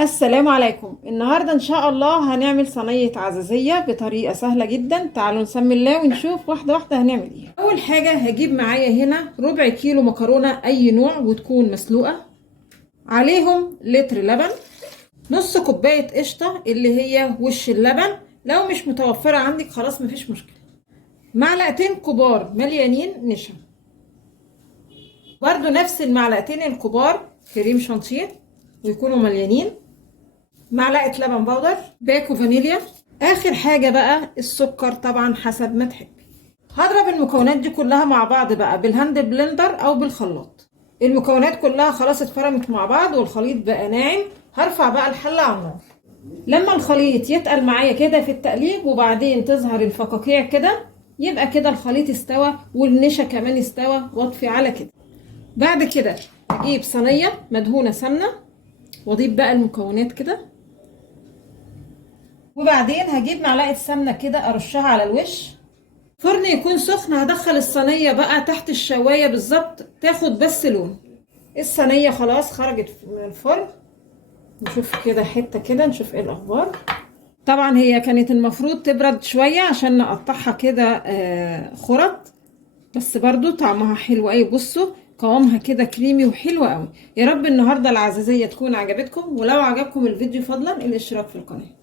السلام عليكم. النهاردة إن شاء الله هنعمل صينية عزيزية بطريقة سهلة جدا. تعالوا نسمي الله ونشوف واحدة واحدة هنعمل ايه. أول حاجة هجيب معايا هنا ربع كيلو مكرونة أي نوع وتكون مسلوقة، عليهم لتر لبن، نص كوباية قشطة اللي هي وش اللبن، لو مش متوفرة عندك خلاص مفيش مشكلة، معلقتين كبار مليانين نشا، برضو نفس المعلقتين الكبار كريم شانتيه ويكونوا مليانين، معلقة لبن بودر، باكو فانيليا، اخر حاجة بقى السكر طبعا حسب ما تحبي. هضرب المكونات دي كلها مع بعض بقى بالهاند بلندر او بالخلاط. المكونات كلها خلاص اتفرمت مع بعض والخليط بقى ناعم. هرفع بقى الحلة على النار لما الخليط يتقل معايا كده في التقليب وبعدين تظهر الفقاقيع كده، يبقى كده الخليط استوى والنشا كمان استوى، واطفي على كده. بعد كده اجيب صينية مدهونة سمنة واضيف بقى المكونات كده، وبعدين هجيب معلقة سمنة كده ارشها على الوش. فرن يكون سخن، هدخل الصينية بقى تحت الشواية بالظبط تاخد بس لون. الصينية خلاص خرجت من الفرن، نشوف كده حتة كده نشوف ايه الاخبار. طبعا هي كانت المفروض تبرد شوية عشان نقطعها كده خرط، بس برضو طعمها حلو قوي. بصوا قوامها كده كريمي وحلو قوي. يا رب النهاردة العزيزية تكون عجبتكم، ولو عجبكم الفيديو فضلا الاشتراك في القناة.